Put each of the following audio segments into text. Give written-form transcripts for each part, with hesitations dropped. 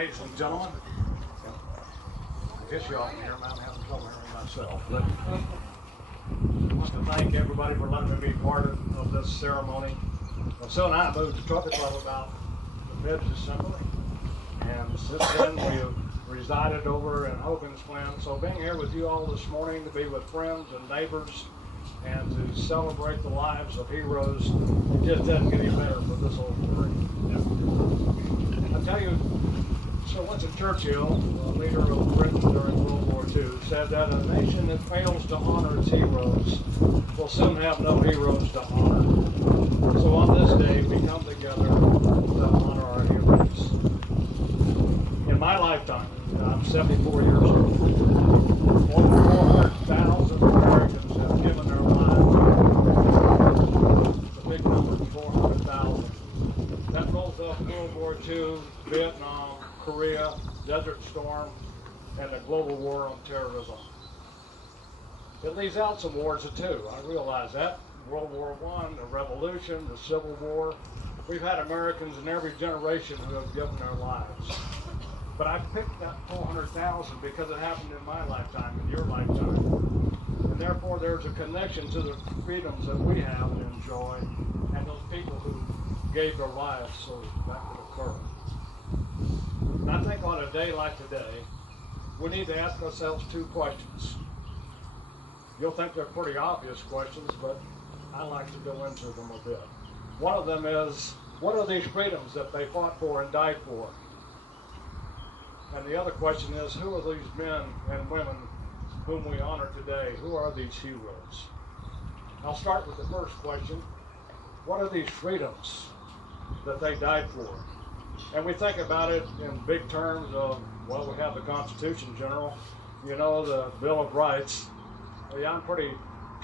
ladies and gentlemen. I guess you all can hear me. I'm having trouble hearing myself. But I want to thank everybody for letting me be part of this ceremony. Well, Sue and I moved to Trucker Club about the mid-December, and since then we have resided over in Hogan's Glen. So being here with you all this morning to be with friends and neighbors and to celebrate the lives of heroes, it just doesn't get any better for this old story. I tell you, Sir Winston Churchill, the leader of Britain during World War II, said that a nation that fails to honor its heroes will soon have no heroes to honor. So on this day, we come together to honor our heroes. In my lifetime, I'm 74 years old, more than 400,000 Americans have given their lives. It's a big number, 400,000. That rolls up World War II, Vietnam, Korea, Desert Storm, and the global war on terrorism. It leaves out some wars too, I realize that. World War I, the Revolution, the Civil War. We've had Americans in every generation who have given their lives. But I picked that 400,000 because it happened in my lifetime, in your lifetime. And therefore there's a connection to the freedoms that we have and enjoy, and those people who gave their lives so that could occur. And I think on a day like today, we need to ask ourselves two questions. You'll think they're pretty obvious questions, but I like to go into them a bit. One of them is, what are these freedoms that they fought for and died for? And the other question is, who are these men and women whom we honor today? Who are these heroes? I'll start with the first question. What are these freedoms that they died for? And we think about it in big terms of, well, we have the Constitution, General, you know, the Bill of Rights. Well, yeah, I'm pretty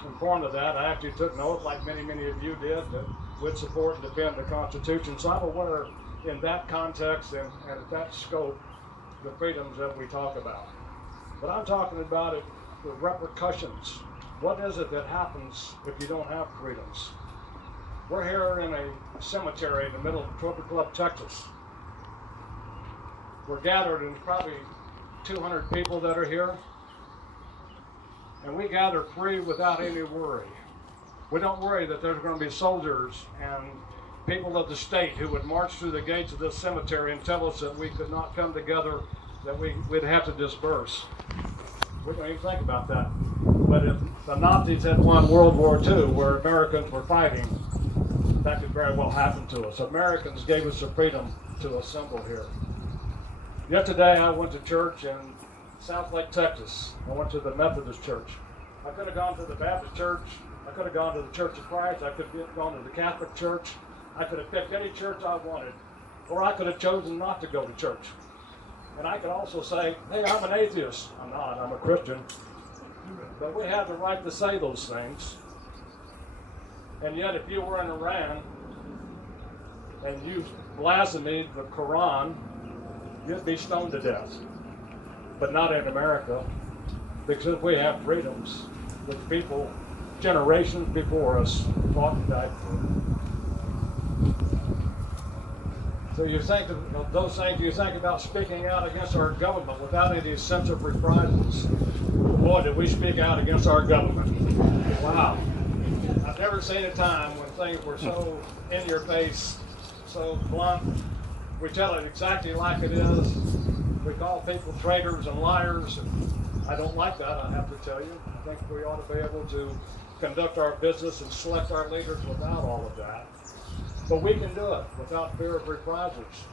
informed of that. I actually took note, like many of you did, that we'd support and defend the Constitution. So I'm aware in that context and at that scope, the freedoms that we talk about. But I'm talking about it, the repercussions. What is it that happens if you don't have freedoms? We're here in a cemetery in the middle of Trucker Club, Texas. We're gathered, and probably 200 people that are here. And we gather free without any worry. We don't worry that there's going to be soldiers and people of the state who would march through the gates of this cemetery and tell us that we could not come together, that we'd have to disperse. We don't even think about that. But if the Nazis had won World War II, where Americans were fighting, that could very well happen to us. Americans gave us the freedom to assemble here. Yet today I went to church in South Lake, Texas. I went to the Methodist church. I could have gone to the Baptist church. I could have gone to the Church of Christ. I could have gone to the Catholic church. I could have picked any church I wanted. Or I could have chosen not to go to church. And I could also say, hey, I'm an atheist. I'm not, I'm a Christian. But we have the right to say those things. And yet if you were in Iran and you blasphemed the Quran, you'd be stoned to death. But not in America, because we have freedoms that people, generations before us, fought and died for. So you think of those things, you think about speaking out against our government without any sense of reprisals. Boy, did we speak out against our government. Wow. I've never seen a time when things were so in your face, so blunt. We tell it exactly like it is. We call people traitors and liars. And I don't like that, I have to tell you. I think we ought to be able to conduct our business and select our leaders without all of that. But we can do it without fear of reprisals.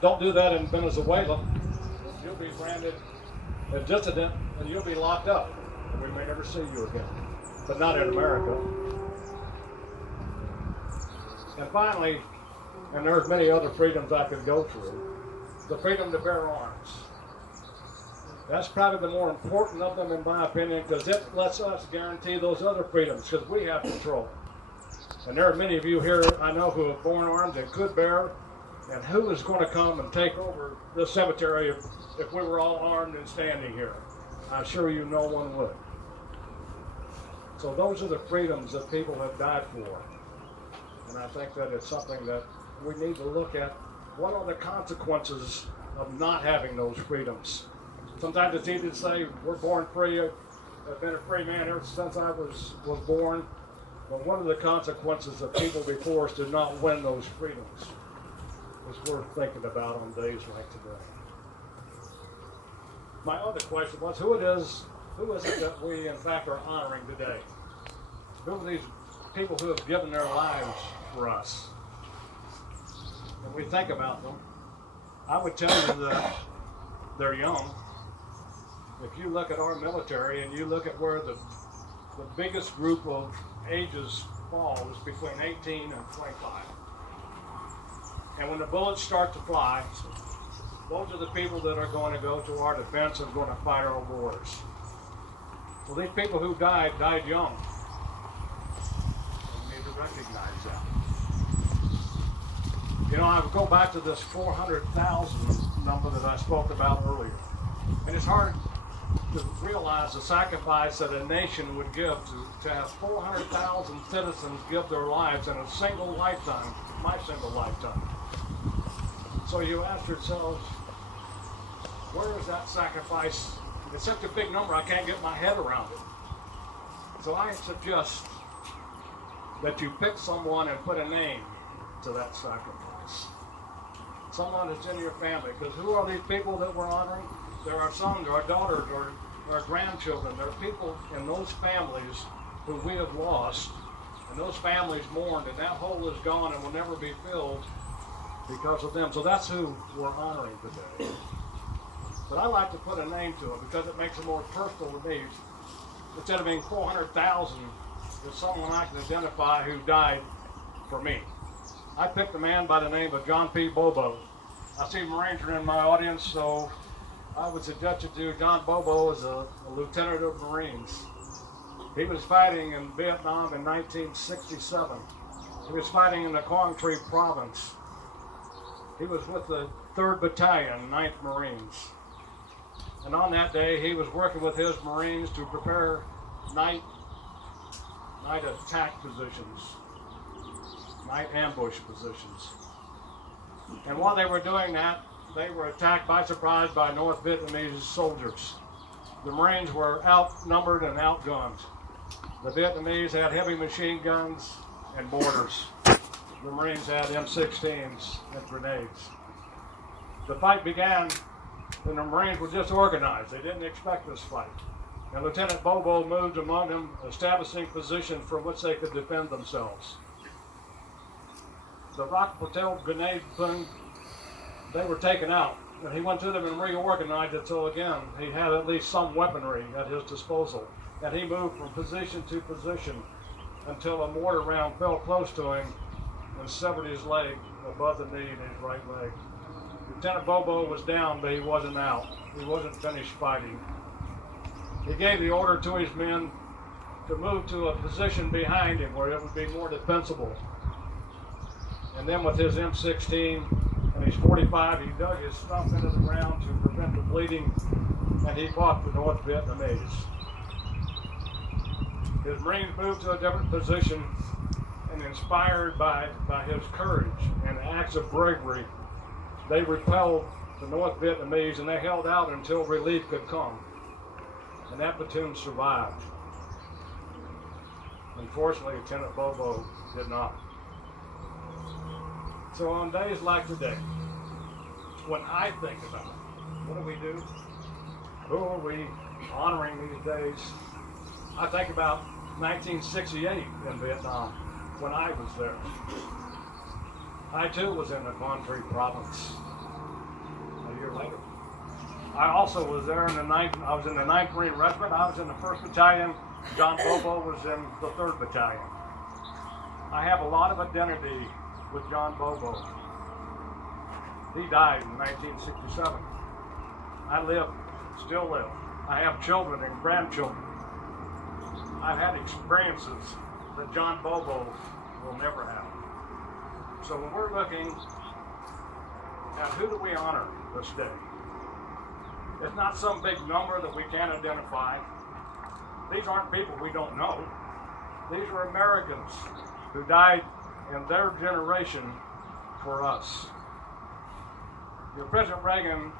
Don't do that in Venezuela. You'll be branded a dissident and you'll be locked up. And we may never see you again. But not in America. And finally, and there's many other freedoms I could go through, the freedom to bear arms. That's probably the more important of them in my opinion, because it lets us guarantee those other freedoms, because we have control. And there are many of you here I know who have borne arms and could bear, and who is going to come and take over this cemetery if we were all armed and standing here? I assure you no one would. So those are the freedoms that people have died for. And I think that it's something that we need to look at. What are the consequences of not having those freedoms. Sometimes it's easy to say we're born free. I've been a free man ever since I was born. But one of the consequences of people before us did not win those freedoms is worth thinking about on days like today. My other question was, who is it that we in fact are honoring today? Who are these people who have given their lives for us? When we think about them, I would tell you that they're young. If you look at our military and you look at where the biggest group of ages fall is between 18 and 25. And when the bullets start to fly, those are the people that are going to go to our defense and going to fight our wars. So these people who died young. And we need to recognize that. You know, I would go back to this 400,000 number that I spoke about earlier. And it's hard to realize the sacrifice that a nation would give to have 400,000 citizens give their lives in a single lifetime, my single lifetime. So you ask yourselves, where is that sacrifice? It's such a big number, I can't get my head around it. So I suggest that you pick someone and put a name to that sacrifice. Someone that's in your family, because who are these people that we're honoring? There are sons, there are daughters, or our grandchildren. There are people in those families who we have lost, and those families mourned, and that hole is gone and will never be filled because of them. So that's who we're honoring today. But I like to put a name to it because it makes it more personal to me. Instead of being 400,000, there's someone I can identify who died for me. I picked a man by the name of John P. Bobo. I see Marines are in my audience, so I would suggest you to John Bobo is a lieutenant of Marines. He was fighting in Vietnam in 1967. He was fighting in the Quang Tri province. He was with the 3rd Battalion, 9th Marines. And on that day, he was working with his Marines to prepare night attack positions, night ambush positions. And while they were doing that, they were attacked by surprise by North Vietnamese soldiers. The Marines were outnumbered and outgunned. The Vietnamese had heavy machine guns and mortars. The Marines had M16s and grenades. The fight began, and the Marines were disorganized. They didn't expect this fight. And Lieutenant Bobo moved among them, establishing positions from which they could defend themselves. The rock patel grenade thing, they were taken out, and he went to them and reorganized it so again he had at least some weaponry at his disposal. And he moved from position to position until a mortar round fell close to him and severed his leg above the knee in his right leg. Lieutenant Bobo was down, but he wasn't out. He wasn't finished fighting. He gave the order to his men to move to a position behind him where it would be more defensible. And then with his M16 and his 45, he dug his stump into the ground to prevent the bleeding, and he fought the North Vietnamese. His Marines moved to a different position, and inspired by his courage and acts of bravery, they repelled the North Vietnamese, and they held out until relief could come. And that platoon survived. Unfortunately, Lieutenant Bobo did not. So on days like today, when I think about it, what do? Who are we honoring these days? I think about 1968 in Vietnam, when I was there. I too was in the Quang Tri province a year later. I also was there in the 9th, I was in the 9th Marine Regiment, I was in the 1st Battalion, John Bobo was in the 3rd Battalion. I have a lot of identity with John Bobo. He died in 1967. I live, still live. I have children and grandchildren. I've had experiences that John Bobo will never have. So when we're looking at who do we honor this day, it's not some big number that we can't identify. These aren't people we don't know. These are Americans who died in their generation for us. President Reagan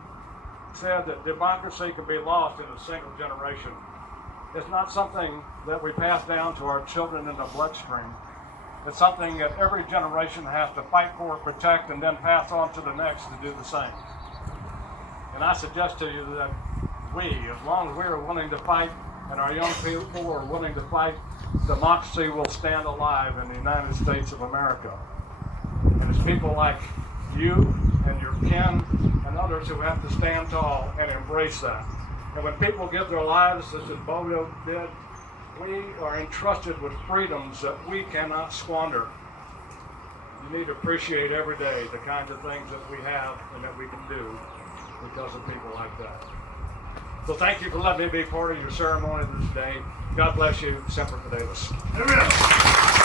said that democracy can be lost in a single generation. It's not something that we pass down to our children in the bloodstream. It's something that every generation has to fight for, protect, and then pass on to the next to do the same. And I suggest to you that we, as long as we are willing to fight and our young people are willing to fight, democracy will stand alive in the United States of America. And it's people like you and your kin and others who have to stand tall and embrace that. And when people give their lives, as Bodo did, we are entrusted with freedoms that we cannot squander. You need to appreciate every day the kinds of things that we have and that we can do because of people like that. So thank you for letting me be part of your ceremony this day. God bless you. Semper Fidelis. Amen.